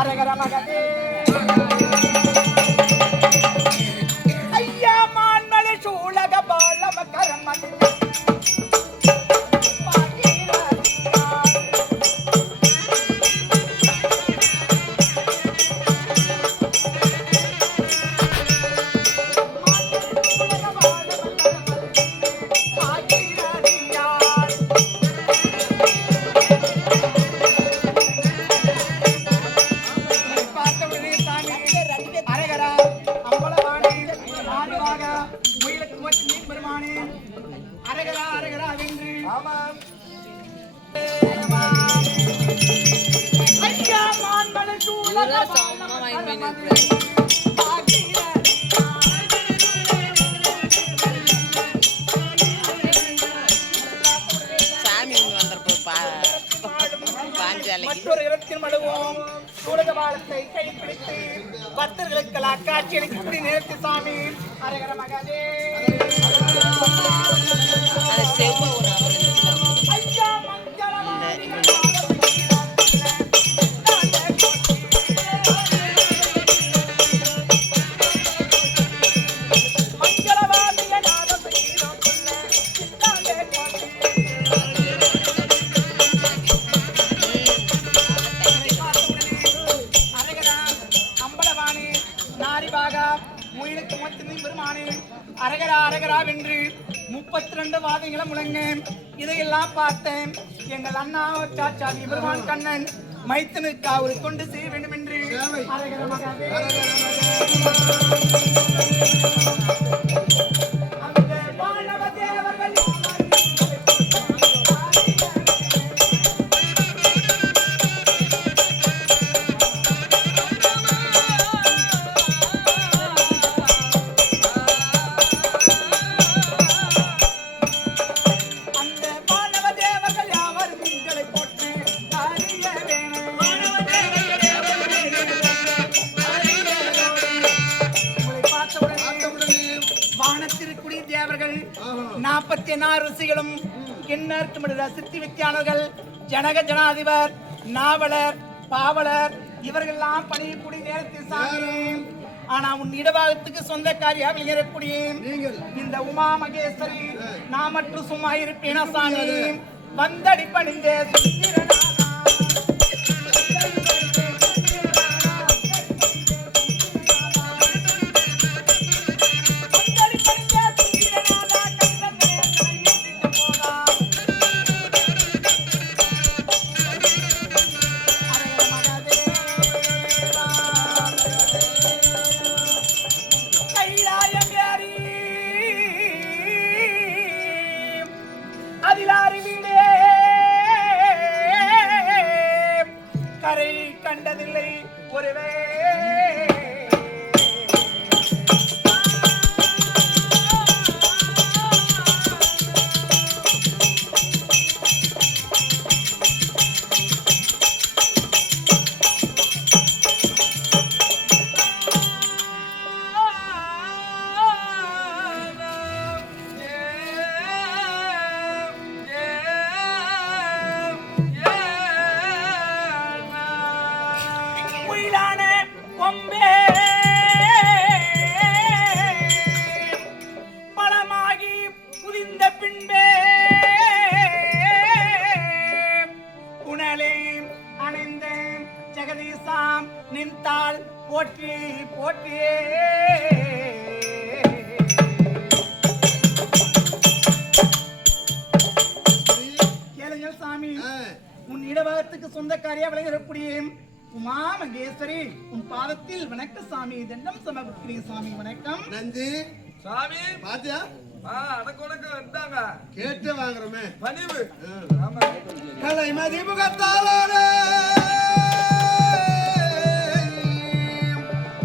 அரகர மகதே ஐயா மான்மலை சூழக பாலம கரமதி மற்றொரு இடத்தில் மடுவோம் சூடக பாலத்தை கைப்பிடித்து பக்தர்களுக்கு காட்சியளிக்கக்கூடிய நேரத்து சாமி அரகர மகதே அரகரா அரகரா வென்று 32 வாதங்களை முழங்க இதையெல்லாம் பார்த்தேன் எங்கள் அண்ணா சாச்சாதி பெருமான் கண்ணன் மைத்தனுக்கு அவரை கொண்டு செய்ய வேண்டும் என்று அரகர மகதே தேவர்கள் 46 ருசிகளும் சித்தி வித்தியானர்கள் ஜனக ஜனாதிபர் நாவலர் பாவலர் இவர்கள் எல்லாம் பணியக்கூடிய நேரத்தில் சாமி ஆனா உன் இடபாகத்துக்கு சொந்தக்காரியா விளங்கக்கூடிய இந்த உமா மகேஸ்வரி நான் மட்டும் சும்மா இருப்பேனா சாமி வந்தடி பணிந்தே கரை கண்டதில்லை ஒருவே பழமாகி புதிந்த பின்பே புனலே அணிந்த ஜெகதீசாம் நின்றால் போற்றி போற்றியே கேளுங்கள் சாமி உன் இடவகத்துக்கு சொந்தக்காரியா விளையக்கூடிய உமா மகேஸ்வரி உன் பாதத்தில் வணக்க சாமி தண்டம் சமர்ப்பிக்கிறேன் சாமி வணக்கம் நந்தி சாமி பாத்தியா அடக்கொடக்க வந்தாங்க கேட்டு வாங்குறோமே பணிவு கலை மதிமுகத்தாலே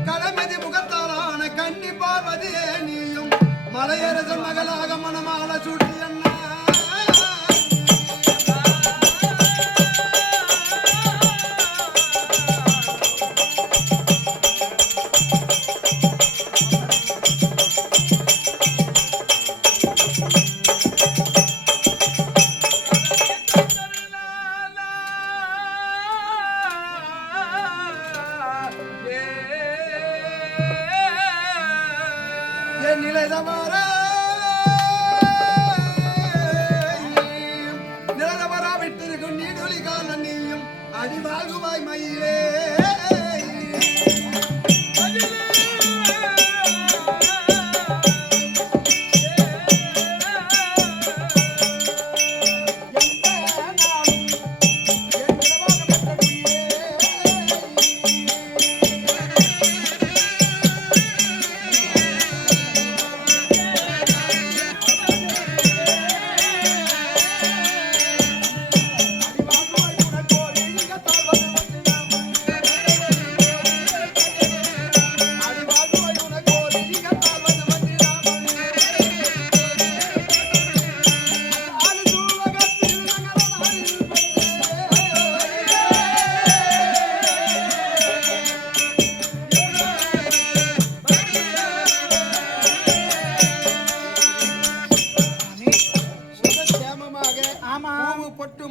கலைமதி முகத்தாலான கன்னி பார்வதி நீயும் மலையரசன் மகளாக மனமால சுட்டி என்ன நிலதவரா விட்டிருக்கும் நீடொலி கால நீயும் அடிவாகுவாய் மயிலே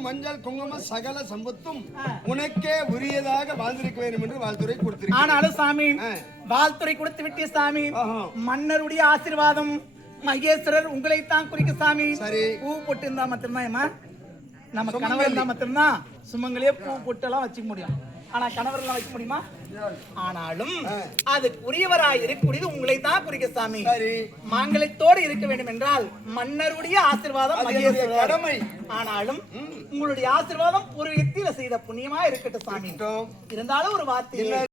மஞ்சள் குங்குமம் சகல சம்பத்தும் உனக்கே உரியதாக வாழ்ந்திருக்க வேண்டும் என்று வாழ்த்துறை கொடுத்திருக்கிறேன். ஆனாலும் சாமி வாழ்த்துறை கொடுத்து விட்டிய சாமி, மன்னருடைய ஆசீர்வாதம் மகேஸ்வரர் உங்களைத்தான் குறிக்க சாமி. சரி, பூ போட்டு இருந்தா மட்டும்தான் நம்ம கணவர் இருந்தா மட்டும்தான் சுமங்களே பூ போட்டு எல்லாம் வச்சுக்க முடியும். ஆனா கணவர் எல்லாம் வைக்க முடியுமா? ஆனாலும் அதுக்குரியவராய் இருக்கக்கூடியது உங்களை தான் குறிக்க சாமி. மாங்கல்யத்தோடு இருக்க வேண்டும் என்றால் மன்னருடைய ஆசீர்வாதம் கடமை. ஆனாலும் உங்களுடைய ஆசீர்வாதம் பூர்வீகத்தில் செய்த புண்ணியமா இருக்கட்டும் சாமி. இருந்தாலும் ஒரு வார்த்தை